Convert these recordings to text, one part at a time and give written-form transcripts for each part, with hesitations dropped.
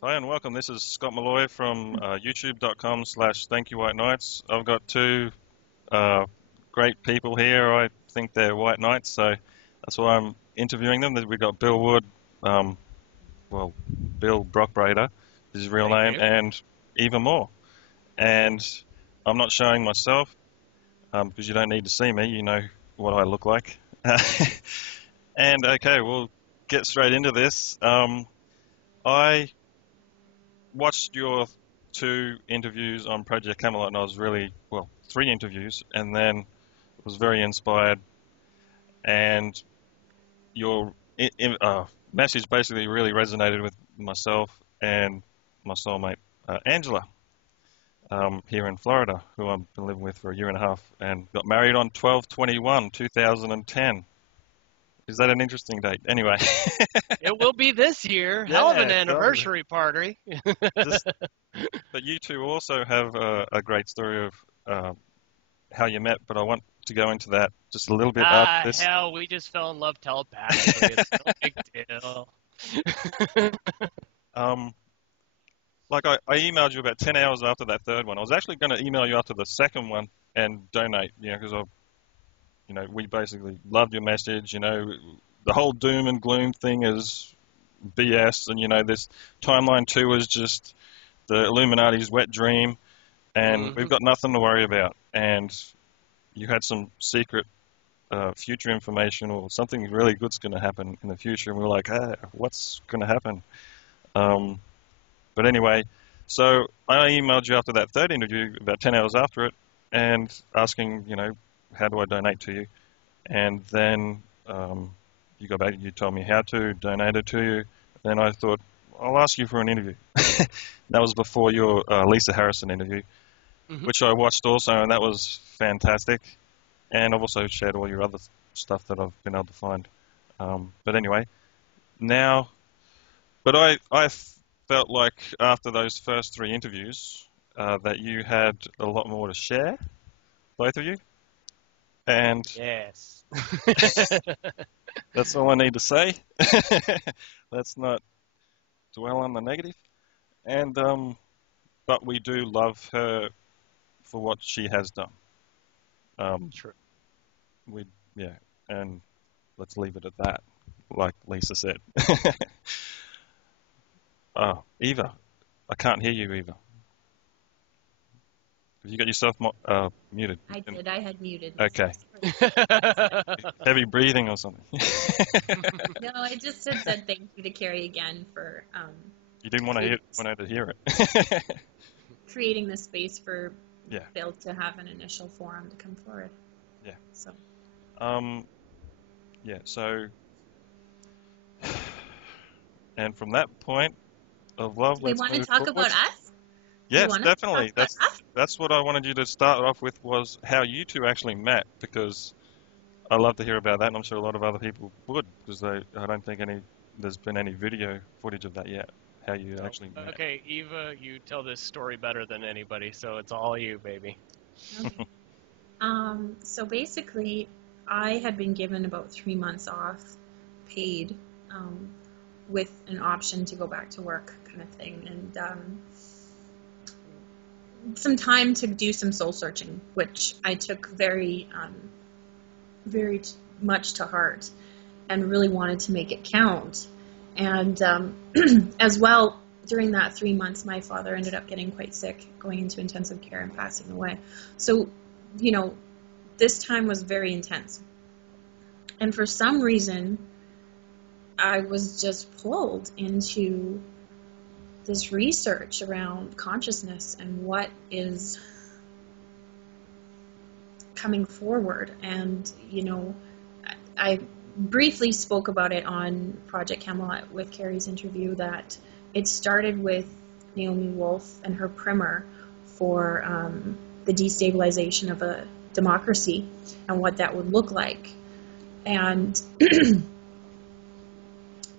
Hi and welcome. This is Scott Molloy from youtube.com/ThankYouWhiteKnights. I've got two uh, great people here. I think they're white knights, so that's why I'm interviewing them. We've got Bill Wood, um, well, Bill BROCKBRADER is his real Thank name, you. and Eva Moore. And I'm not showing myself because you don't need to see me. You know what I look like. And okay, we'll get straight into this. I watched your two interviews on Project Camelot, and I was really, well, three interviews, and then was very inspired. And your message basically really resonated with myself and my soulmate, Angela, here in Florida, who I've been living with for a year and a half, and got married on 12/21/2010. Is that an interesting date? Anyway, It will be this year. Hell of yeah, an it does. anniversary party. Just, but you two also have a great story of how you met, but I want to go into that just a little bit after this. Hell, we just fell in love telepathically. It's no big deal. Um, like I emailed you about 10 hours after that third one. I was actually going to email you after the second one and donate, because we basically loved your message. The whole doom and gloom thing is BS, and this timeline 2 is just the Illuminati's wet dream, and we've Hmm. got nothing to worry about. And you had some secret future information or something really good's going to happen in the future, and we were like, what's going to happen? Um, but anyway, so I emailed you after that third interview, about 10 hours after it, and asking, how do I donate to you? And then you got back, you told me how to donate it to you. Then I thought, I'll ask you for an interview. That was before your Lisa Harrison interview, Hmm. which I watched also, and that was fantastic. And I've also shared all your other stuff that I've been able to find. But anyway, now, but I felt like after those first three interviews that you had a lot more to share, both of you, and Yes. that's all I need to say. Let's not dwell on the negative. And but we do love her for what she has done. Um, True. we yeah, and let's leave it at that, like Lisa said. Oh, Eva, I can't hear you, Eva. Have you got yourself muted? I did. I had muted Okay. myself. Sorry. I said Heavy breathing or something. no. I just had said thank you to Carrie again for You didn't want to creating want her to hear it. creating the space for Yeah, Bill to have an initial forum to come forward. yeah. So Um, yeah. So, and from that point of love, do we let's want to move talk forward. about us? Do you Yes, want us to talk definitely. about That's us? that's what I wanted you to start off with was how you two actually met, because I love to hear about that, and I'm sure a lot of other people would, because I don't think there's been any video footage of that yet. How you Nope. actually met. Okay, Eva, you tell this story better than anybody, so it's all you, baby. Okay. So basically, I had been given about 3 months off, paid, um, with an option to go back to work, kind of thing, and some time to do some soul searching, which I took very much to heart and really wanted to make it count. And as well, during that 3 months, my father ended up getting quite sick, going into intensive care and passing away. So, you know, this time was very intense. And for some reason, I was just pulled into this research around consciousness and what is coming forward. And, I briefly spoke about it on Project Camelot with Carrie's interview, that it started with Naomi Wolf and her primer for the destabilization of a democracy and what that would look like. And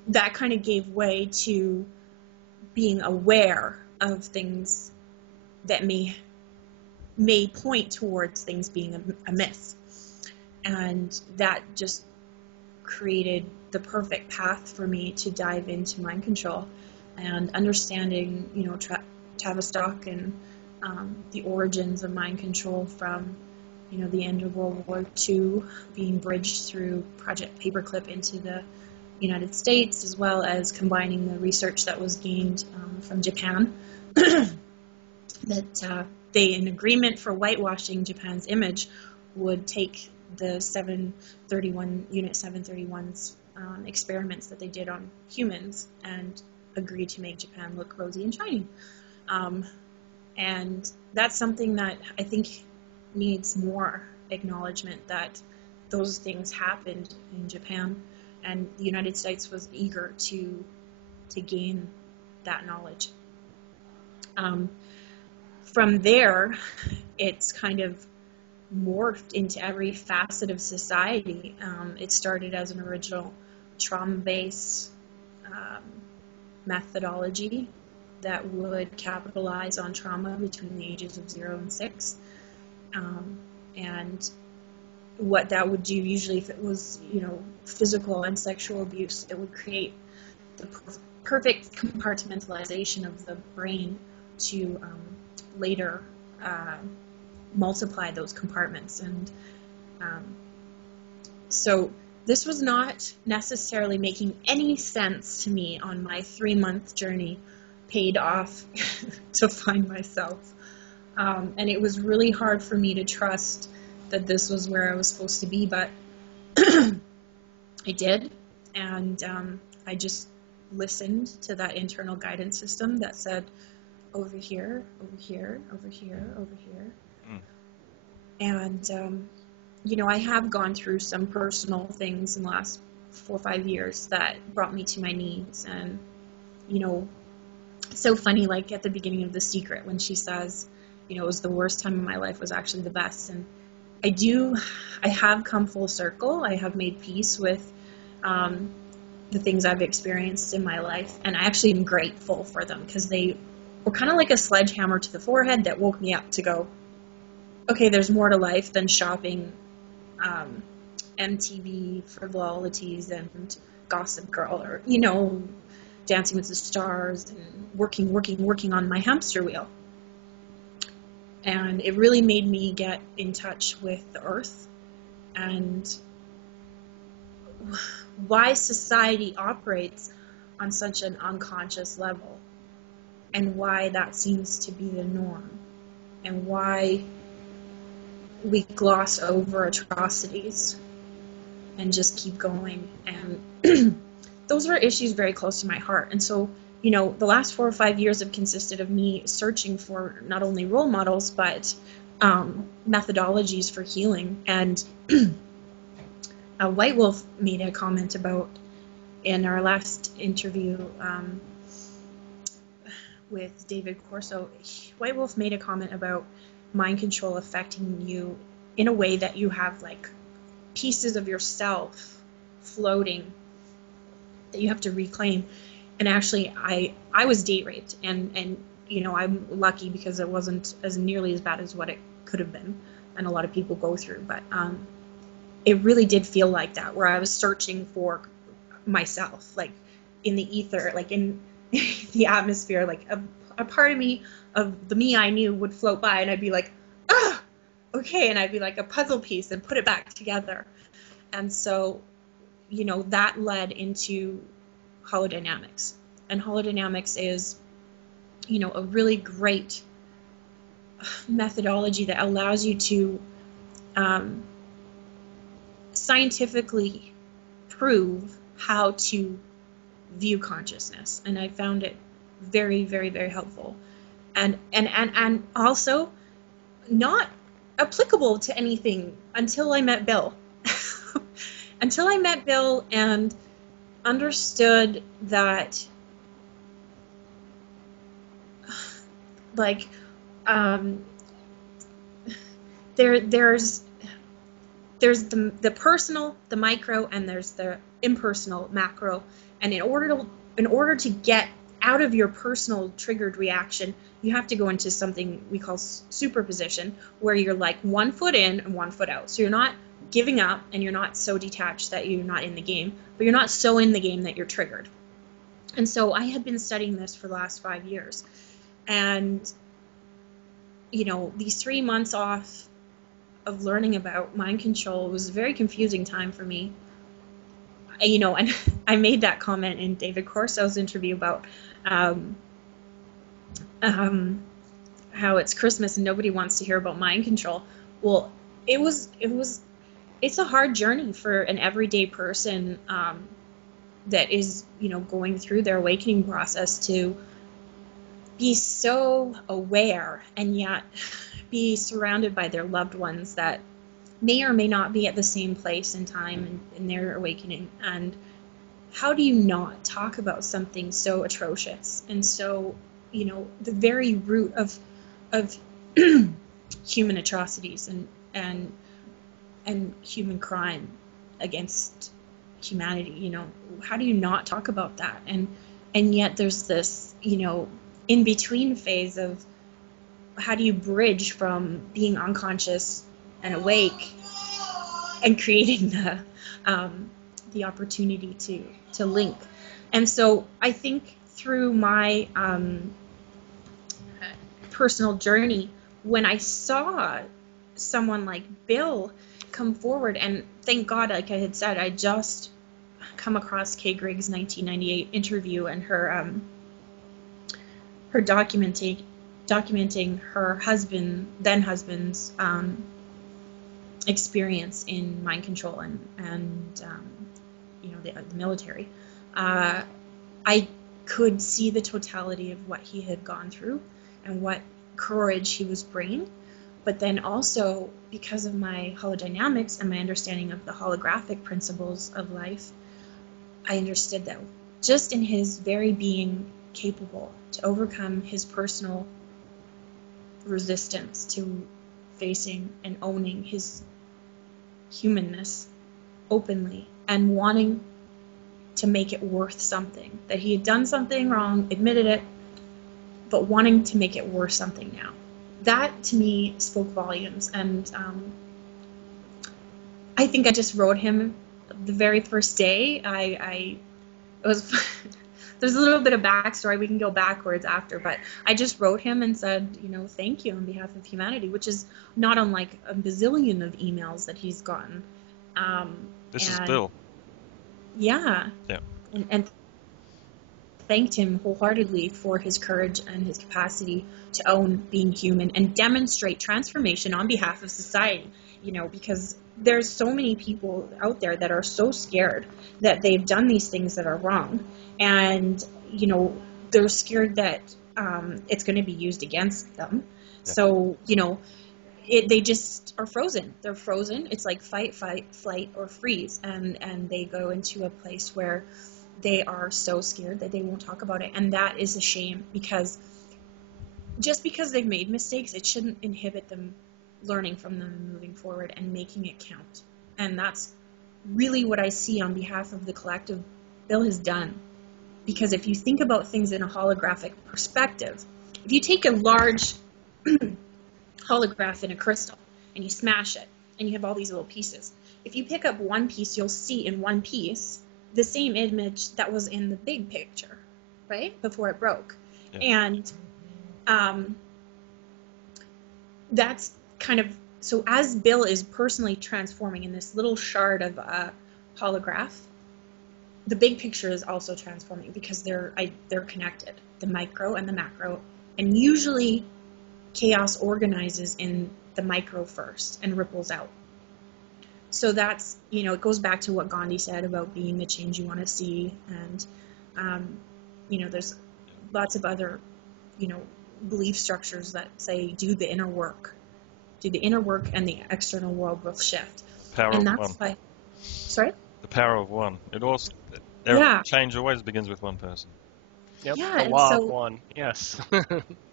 that kind of gave way to being aware of things that may point towards things being amiss. And that just created the perfect path for me to dive into mind control and understanding, Tavistock and the origins of mind control from, the end of World War II, being bridged through Project Paperclip into the United States, as well as combining the research that was gained from Japan, that they, in agreement for whitewashing Japan's image, would take the Unit 731's experiments that they did on humans and agree to make Japan look rosy and shiny. And that's something that I think needs more acknowledgement, that those things happened in Japan, and the United States was eager to gain that knowledge. From there, it's kind of morphed into every facet of society. It started as an original trauma-based methodology that would capitalize on trauma between the ages of 0 and 6. And what that would do, usually if it was, physical and sexual abuse, it would create the perfect compartmentalization of the brain to later multiply those compartments. And so this was not necessarily making any sense to me on my 3-month journey, paid off to find myself. And it was really hard for me to trust that this was where I was supposed to be, but I did, and I just listened to that internal guidance system that said, over here, over here, over here, over here. And, I have gone through some personal things in the last 4 or 5 years that brought me to my knees. And, it's so funny, like at the beginning of The Secret, when she says, it was the worst time of my life was actually the best. And I have come full circle. I have made peace with the things I've experienced in my life. And I actually am grateful for them, because they were kind of like a sledgehammer to the forehead that woke me up to go, okay, there's more to life than shopping, MTV frivolities and Gossip Girl, or, Dancing with the Stars, and working on my hamster wheel. And it really made me get in touch with the earth and why society operates on such an unconscious level, and why that seems to be the norm, and why we gloss over atrocities and just keep going. And those are issues very close to my heart. And so, the last 4 or 5 years have consisted of me searching for not only role models, but methodologies for healing. And White Wolf made a comment about, in our last interview with David Corso, White Wolf made a comment about mind control affecting you in a way that you have like pieces of yourself floating that you have to reclaim. And actually, I was date raped, and I'm lucky because it wasn't as nearly as bad as what it could have been, and a lot of people go through. But it really did feel like that, where I was searching for myself, like in the ether, like in the atmosphere, like a part of me, of the me I knew, would float by, and I'd be like, ah, okay, and I'd be like a puzzle piece and put it back together. And so, that led into holodynamics. And holodynamics is, a really great methodology that allows you to scientifically prove how to view consciousness. And I found it very, very, very helpful. And also not applicable to anything until I met Bill. Until I met Bill and understood that, like, there's the personal, the micro, and there's the impersonal, macro. And in order to get out of your personal triggered reaction, you have to go into something we call superposition, where you're like 1 foot in and 1 foot out. So you're not giving up, and you're not so detached that you're not in the game, but you're not so in the game that you're triggered. And so I had been studying this for the last 5 years. And, these 3 months off of learning about mind control was a very confusing time for me. And I made that comment in David Corso's interview about how it's Christmas and nobody wants to hear about mind control. Well, it's a hard journey for an everyday person that is, going through their awakening process to be so aware and yet be surrounded by their loved ones that may or may not be at the same place in time in their awakening. And how do you not talk about something so atrocious and so, the very root of human atrocities and human crime against humanity? How do you not talk about that? And yet there's this, in between phase of how do you bridge from being unconscious and awake and creating the opportunity to link. And so I think through my personal journey, when I saw someone like Bill come forward, and thank God, like I had said, I just come across Kay Griggs' 1998 interview and her documenting her then husband's experience in mind control and the military. I could see the totality of what he had gone through and what courage he was bringing. But then also, because of my holodynamics and my understanding of the holographic principles of life, I understood that just in his very being capable to overcome his personal resistance to facing and owning his humanness openly and wanting to make it worth something, that he had done something wrong, admitted it, but wanting to make it worth something now. That to me spoke volumes. And I think I just wrote him the very first day. It was there's a little bit of backstory. We can go backwards after, but I just wrote him and said, thank you on behalf of humanity, which is not unlike a bazillion of emails that he's gotten. This is Bill. Yeah. Yeah. And thanked him wholeheartedly for his courage and his capacity to own being human and demonstrate transformation on behalf of society, because there's so many people out there that are so scared that they've done these things that are wrong. And, they're scared that it's going to be used against them. Yeah. So, they just are frozen. They're frozen. It's like fight, flight, or freeze. And they go into a place where they are so scared that they won't talk about it. And that is a shame, because just because they've made mistakes, it shouldn't inhibit them learning from them and moving forward and making it count. And that's really what I see on behalf of the collective Bill has done. Because if you think about things in a holographic perspective, if you take a large holograph in a crystal and you smash it and you have all these little pieces, if you pick up one piece, you'll see in one piece the same image that was in the big picture, right? Before it broke. Yeah. And that's kind of, so as Bill is personally transforming in this little shard of a holograph, the big picture is also transforming, because they're connected, the micro and the macro. And usually chaos organizes in the micro first and ripples out. So that's, it goes back to what Gandhi said about being the change you want to see. And, there's lots of other, belief structures that say do the inner work. Do the inner work and the external world will shift. Power and of that's one. why. Sorry? The power of one. Change always begins with one person. Yep, yeah, the law of one. Yes.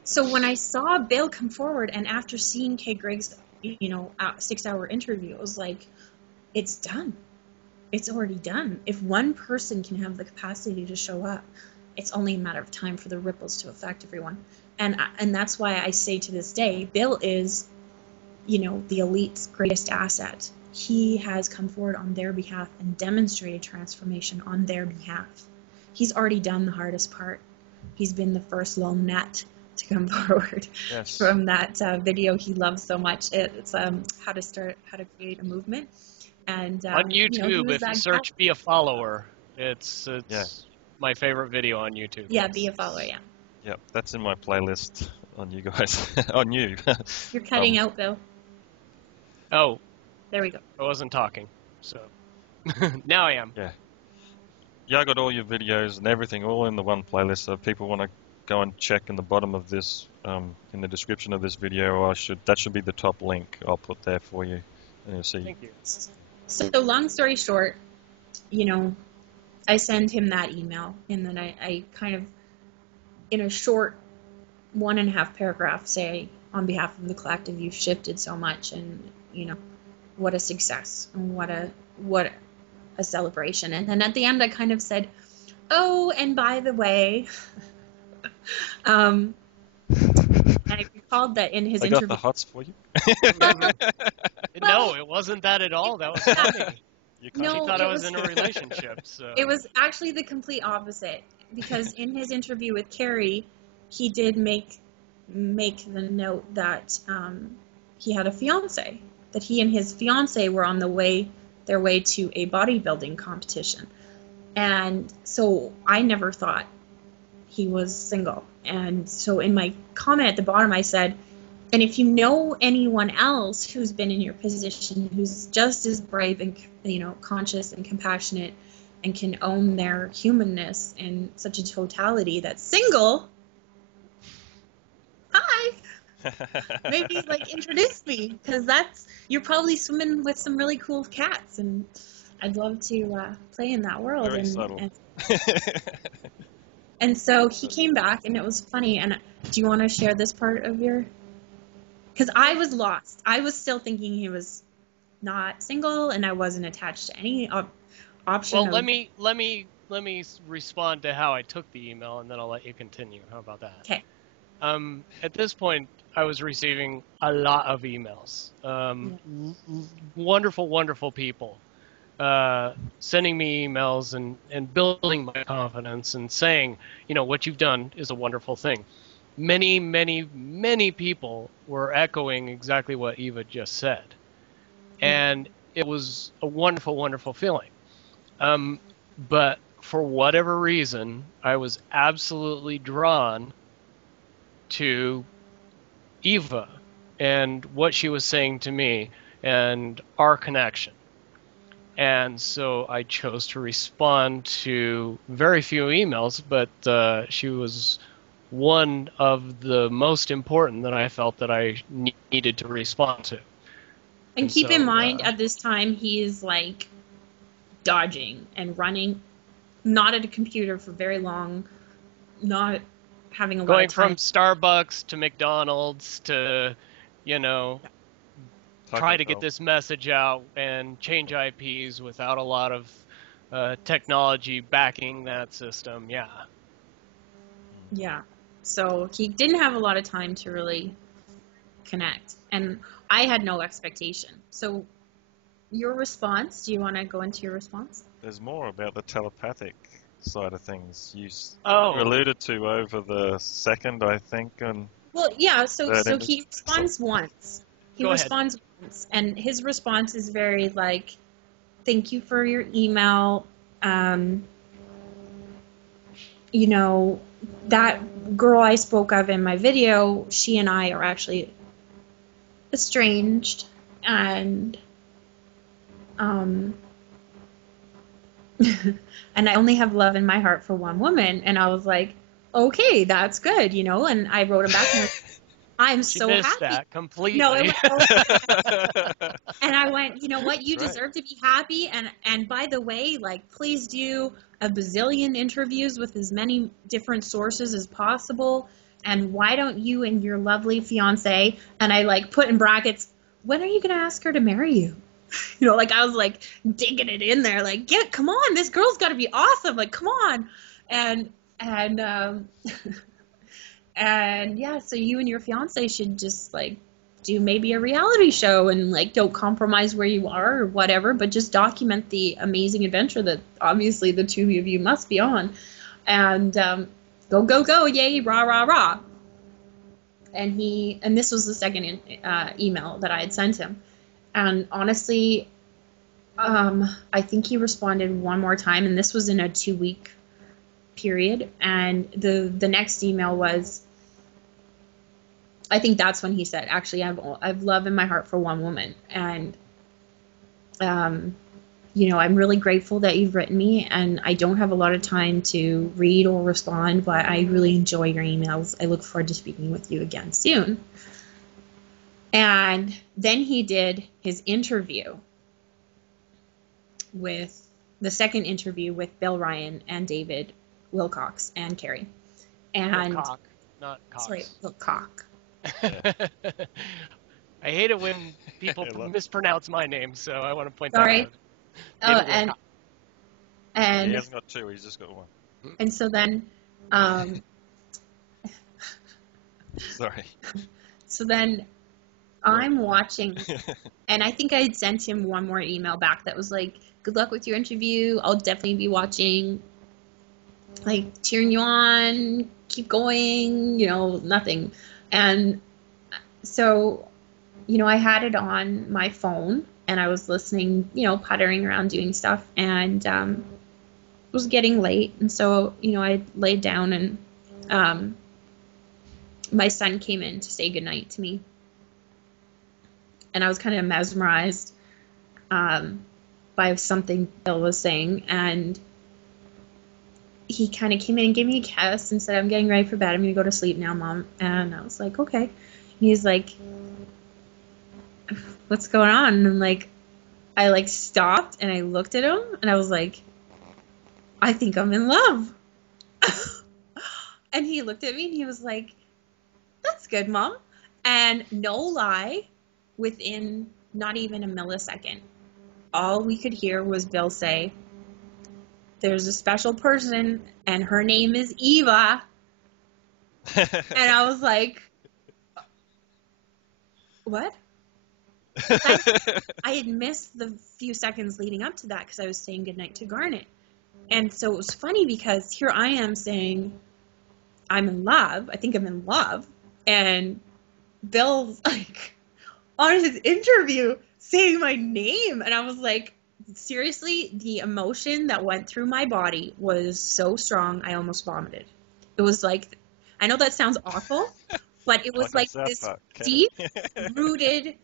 So when I saw Bill come forward, and after seeing Kay Griggs' 6-hour interview, it was like, it's done. It's already done. If one person can have the capacity to show up, it's only a matter of time for the ripples to affect everyone. And that's why I say to this day, Bill is, the elite's greatest asset. He has come forward on their behalf and demonstrated transformation on their behalf. he's already done the hardest part. He's been the first lone nut to come forward from that video he loves so much. It's how to create a movement. And on YouTube, if you search "Be a Follower," it's my favorite video on YouTube. Yeah, Be a Follower. Yeah. Yep, that's in my playlist on you guys. On you. You're cutting out, Bill. Oh. There we go. I wasn't talking, so now I am. Yeah. Yeah, I got all your videos and everything all in the one playlist. So if people want to go and check in the bottom of this, in the description of this video, that should be the top link I'll put there for you, and you'll see. Thank you. So long story short, I send him that email, and then I kind of, in a short 1.5 paragraph, say, on behalf of the collective, you've shifted so much, and what a success, and what a celebration. And then at the end, I kind of said, oh, and by the way, and I recalled that in his interview. I got the hots for you. No, it wasn't that at all. That was funny. She thought I was in a relationship. So. It was actually the complete opposite, because in his interview with Carrie, he did make the note that he had a fiance, that he and his fiance were on their way to a bodybuilding competition. And so I never thought he was single. And so in my comment at the bottom, I said, and if you know anyone else who's been in your position, who's just as brave and, conscious and compassionate and can own their humanness in such a totality that's single, hi, maybe introduce me, because you're probably swimming with some really cool cats, and I'd love to play in that world. Very subtle. And so he came back, and it was funny. And do you want to share this part of your? Because I was lost. I was still thinking he was not single, and I wasn't attached to any option. Well, let me respond to how I took the email, and then I'll let you continue. How about that? Okay. At this point, I was receiving a lot of emails. Wonderful, wonderful people sending me emails and building my confidence and saying, what you've done is a wonderful thing. Many, many, many people were echoing exactly what Eva just said. And it was a wonderful, wonderful feeling. But for whatever reason, I was absolutely drawn to Eva and what she was saying to me and our connection. And so I chose to respond to very few emails, but she was one of the most important that I felt that I needed to respond to. And keep in mind, at this time, he is dodging and running, not at a computer for very long, not having a lot of time. Going from Starbucks to McDonald's to, try to get this message out and change IPs without a lot of technology backing that system. Yeah. Yeah. So he didn't have a lot of time to really connect. And I had no expectation. So your response, do you want to go into your response? There's more about the telepathic side of things you alluded to over the second, I think. Well, yeah, so he responds once. He responds once, and his response is very thank you for your email. That girl I spoke of in my video, she and I are actually estranged, and and I only have love in my heart for one woman. And I was like, okay, that's good, and I wrote him back and I'm so happy. That completely. No, and I went, you know what? You deserve to be happy. And by the way, please do a bazillion interviews with as many different sources as possible. And why don't you and your lovely fiance, and I put in brackets, when are you going to ask her to marry you? I was digging it in there, come on, this girl's got to be awesome. Come on. And yeah, so you and your fiance should just do maybe a reality show and don't compromise where you are or whatever, but just document the amazing adventure that obviously the two of you must be on. And go, go, go, yay, rah, rah, rah. And this was the second email that I had sent him. And honestly, I think he responded one more time, and this was in a 2-week period. And the next email was, I think that's when he said, actually, I've love in my heart for one woman. And, you know, I'm really grateful that you've written me, and I don't have a lot of time to read or respond, but I really enjoy your emails. I look forward to speaking with you again soon. And then he did his interview with the second interview with Bill Ryan and David Wilcox and Carrie. And Wilcock, not Cox. Sorry, Wilcock. I hate it when people mispronounce my name, so I want to point that Sorry. out. Oh, and He hasn't got two, he's just got one. and so then, Sorry. so then I'm watching, and I think I had sent him one more email back that was like, good luck with your interview. I'll definitely be watching, like, cheering you on, keep going, you know, nothing. And so, you know, I had it on my phone, and I was listening, you know, puttering around doing stuff, and it was getting late, and so, you know, I laid down, and my son came in to say goodnight to me, and I was kind of mesmerized by something Bill was saying, and he kind of came in and gave me a kiss and said, I'm getting ready for bed, I'm going to go to sleep now, Mom. And I was like, okay. And he's like, what's going on? And I'm like, I like stopped and I looked at him and I was like, I think I'm in love. And he looked at me and he was like, that's good, Mom. And no lie, within not even a millisecond, all we could hear was Bill say, there's a special person and her name is Eva. And I was like, what? I had missed the few seconds leading up to that because I was saying goodnight to Garnet. And so it was funny because here I am saying, I'm in love. I think I'm in love. And Bill's like on his interview saying my name. And I was like, seriously, the emotion that went through my body was so strong, I almost vomited. It was like, I know that sounds awful, but it was like this deep-rooted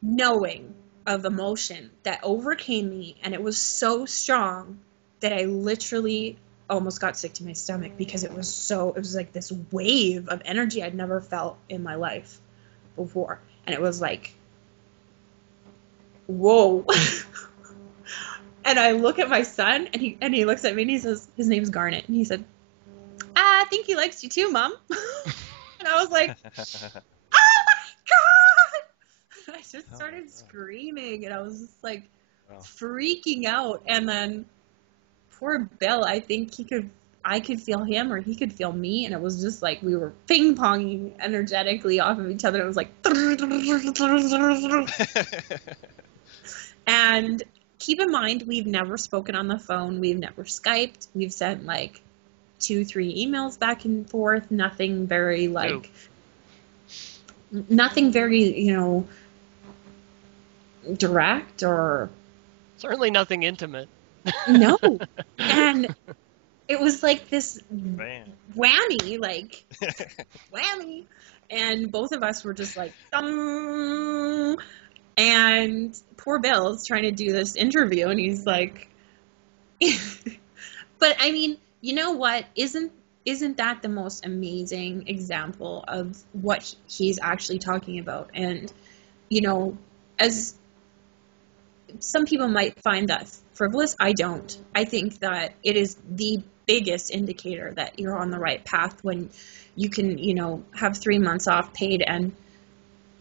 knowing of emotion that overcame me, and it was so strong that I literally almost got sick to my stomach because it was like this wave of energy I'd never felt in my life before. And it was like, whoa. And I look at my son, and he looks at me, and he says, his name's Garnet. And he said, I think he likes you too, Mom. And I was like, oh my God! I just started screaming, and I was just like freaking out. And then poor Bill, I think I could feel him, or he could feel me. And it was just like we were ping-ponging energetically off of each other. It was like, and keep in mind, we've never spoken on the phone. We've never Skyped. We've sent like 2-3 emails back and forth. Nothing very nothing very, you know, direct or. Certainly nothing intimate. No. And it was like this whammy, whammy. And both of us were just like, and poor Bill's trying to do this interview, and he's like, but I mean, you know what? Isn't that the most amazing example of what he's actually talking about? And, you know, as some people might find that frivolous, I don't. I think that it is the biggest indicator that you're on the right path when you can, you know, have 3 months off paid and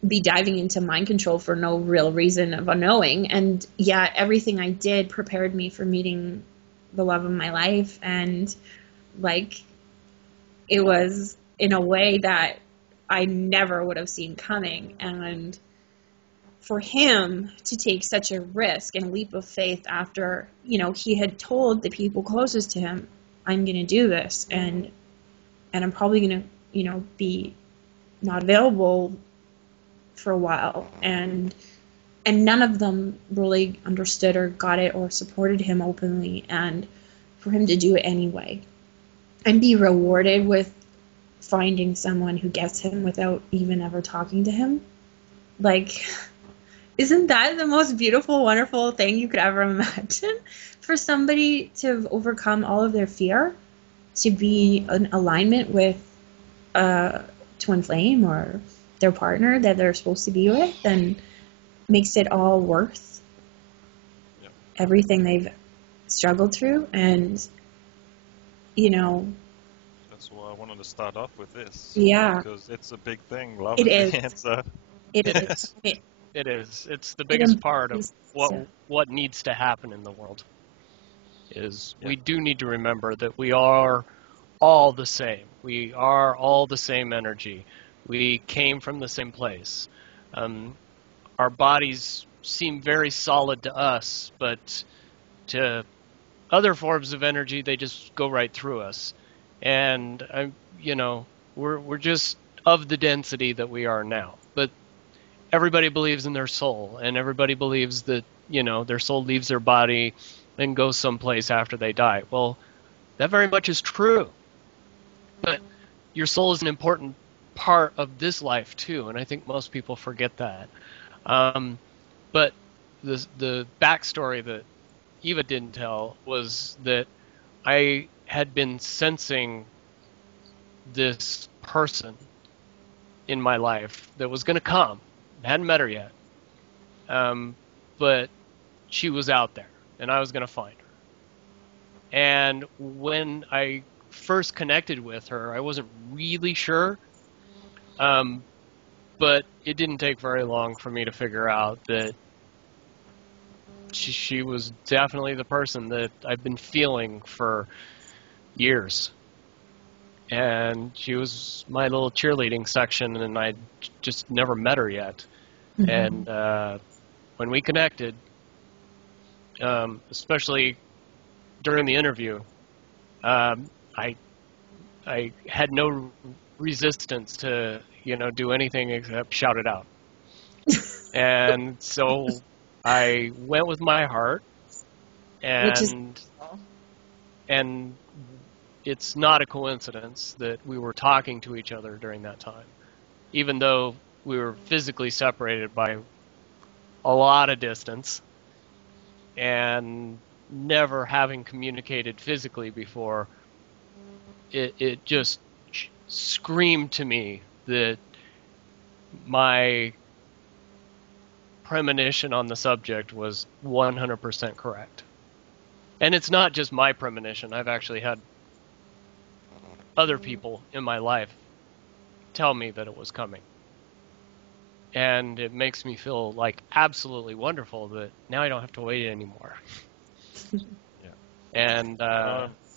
be diving into mind control for no real reason of unknowing. And yeah, everything I did prepared me for meeting the love of my life. And like, it was in a way that I never would have seen coming. And for him to take such a risk and leap of faith after, you know, he had told the people closest to him I'm going to do this, and I'm probably going to, be not available for a while. And none of them really understood or got it or supported him openly, and for him to do it anyway and be rewarded with finding someone who gets him without even ever talking to him. Like, isn't that the most beautiful, wonderful thing you could ever imagine? For somebody to have overcome all of their fear, to be in alignment with a twin flame or their partner that they're supposed to be with, and makes it all worth everything they've struggled through. And, That's why I wanted to start off with this. Yeah. Because it's a big thing. Love It is is. the answer. It is. It is. It's the biggest part of so. what needs to happen in the world. We do need to remember that we are all the same. We are all the same energy. We came from the same place. Our bodies seem very solid to us, but to other forms of energy, they just go right through us. And we're just of the density that we are now. But everybody believes in their soul, and everybody believes that their soul leaves their body and goes someplace after they die. Well, that very much is true. But your soul is an important part of this life too, and I think most people forget that. But the backstory that Eva didn't tell was that I had been sensing this person in my life that was going to come. I hadn't met her yet, but she was out there, and I was going to find her. And when I first connected with her, I wasn't really sure, but it didn't take very long for me to figure out that she was definitely the person that I've been feeling for years. And she was my little cheerleading section, and I just never met her yet. Mm-hmm. And when we connected, especially during the interview, I had no resistance to do anything except shout it out. And so I went with my heart, and it's not a coincidence that we were talking to each other during that time, even though we were physically separated by a lot of distance and never having communicated physically before. It just screamed to me that my premonition on the subject was 100% correct. And it's not just my premonition. I've actually had other people in my life tell me that it was coming. And it makes me feel like absolutely wonderful that now I don't have to wait anymore. And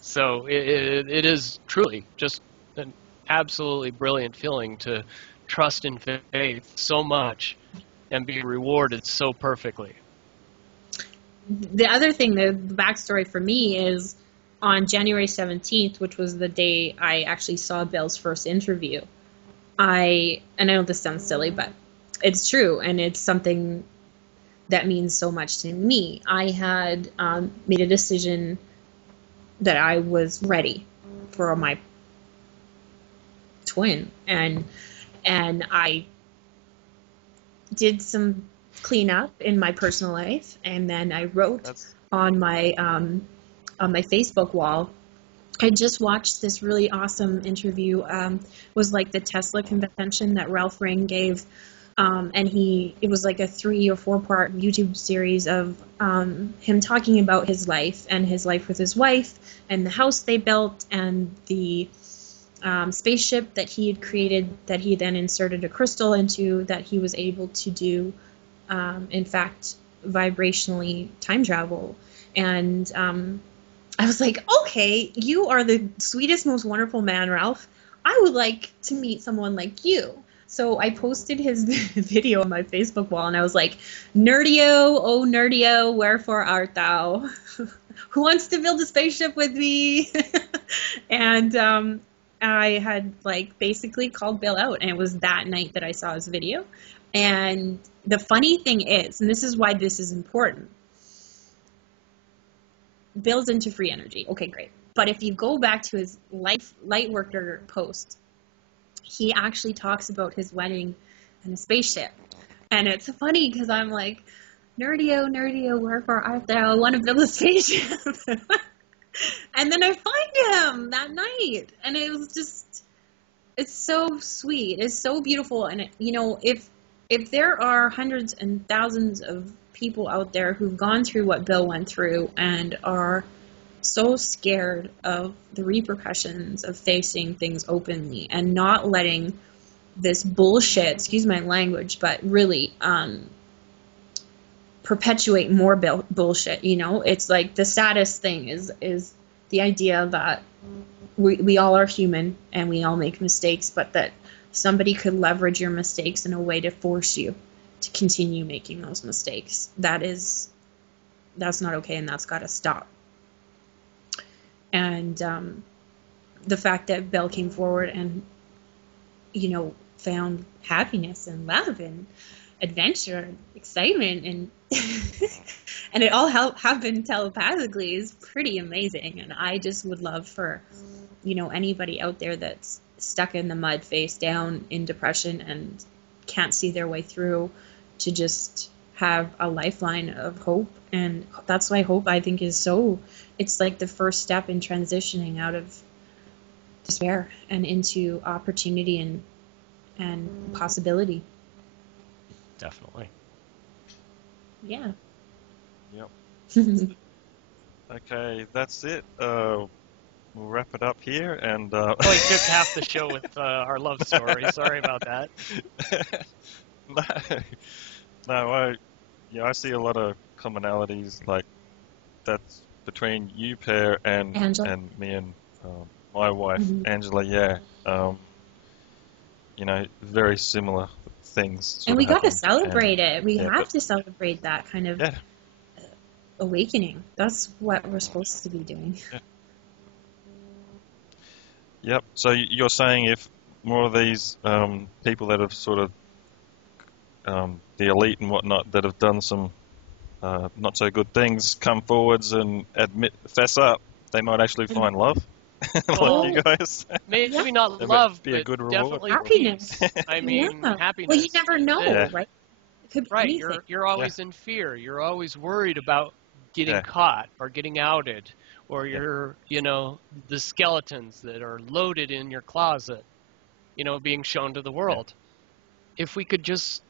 so it is truly just an absolutely brilliant feeling to trust in faith so much and be rewarded so perfectly. The other thing, the backstory for me is on January 17th, which was the day I actually saw Bill's first interview. And I know this sounds silly, but it's true, and it's something that means so much to me. I had made a decision that I was ready for my twin, and I did some cleanup in my personal life, and then I wrote on my Facebook wall. I just watched this really awesome interview. Was like the Tesla convention that Ralph Ring gave, and it was like a 3 or 4 part YouTube series of him talking about his life and his life with his wife and the house they built and the spaceship that he had created that he then inserted a crystal into, that he was able to do, in fact, vibrationally time travel. And I was like, okay, you are the sweetest, most wonderful man, Ralph. I would like to meet someone like you. So I posted his video on my Facebook wall, and I was like, Nerdio, oh Nerdio, wherefore art thou? who wants to build a spaceship with me? And I had like basically called Bill out, and it was that night that I saw his video. And the funny thing is, and this is why this is important, Bill's into free energy. Okay, great. But if you go back to his Lightworker post, he actually talks about his wedding and a spaceship. And it's funny because I'm like, nerdy-o, wherefore art thou? I want to build a spaceship. And then I find him that night. And it was just, it's so sweet. It's so beautiful. And, you know, if there are hundreds and thousands of people out there who've gone through what Bill went through and are so scared of the repercussions of facing things openly and not letting this bullshit, excuse my language, but really perpetuate more bullshit, you know? It's like the saddest thing is the idea that we all are human and we all make mistakes, but that somebody could leverage your mistakes in a way to force you to continue making those mistakes. That's not okay, and that's got to stop. And the fact that Bill came forward and, you know, found happiness and love and adventure and excitement and and it all happened telepathically is pretty amazing. And I just would love for, you know, anybody out there that's stuck in the mud face down in depression and can't see their way through to just have a lifeline of hope. And that's why hope, I think, is so, it's like the first step in transitioning out of despair and into opportunity and possibility. Definitely. Yeah. Yep. Okay, that's it. We'll wrap it up here, and Oh, we took half the show with our love story. Sorry about that. No, I see a lot of commonalities, like that's between you pair and Angela. and me and my wife, Angela. Yeah, you know, very similar things. And we got to happen, celebrate and, it. We yeah, have to celebrate that kind of yeah. awakening. That's what we're supposed to be doing. Yeah. Yep. So you're saying if more of these people that have sort of the elite and whatnot that have done some not so good things come forwards and fess up, they might actually find love, like you guys. Maybe not That love, might be a but good reward. definitely Happiness. peace. I mean, Yeah. happiness. Well, you never know, Yeah. right? It could be Right, anything. you're always in fear. You're always worried about getting caught or getting outed, or you're, you know, the skeletons that are loaded in your closet, you know, being shown to the world. If we could just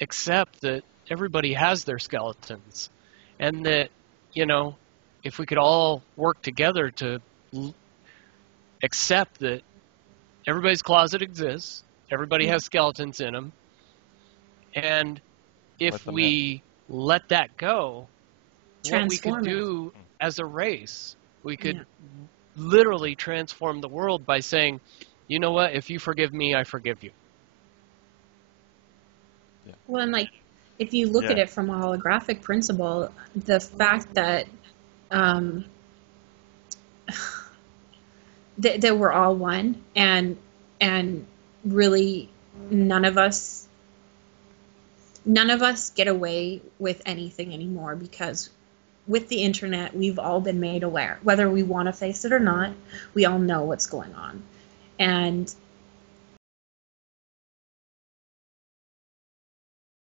accept that everybody has their skeletons, and that, you know, if we could all work together to accept that everybody's closet exists, everybody has skeletons in them, and if we let that go, what we could do as a race, we could literally transform the world by saying, you know what, if you forgive me, I forgive you. Well, and like, if you look at it from a holographic principle, the fact that that we're all one, and really none of us get away with anything anymore, because with the internet, we've all been made aware. Whether we want to face it or not, we all know what's going on. And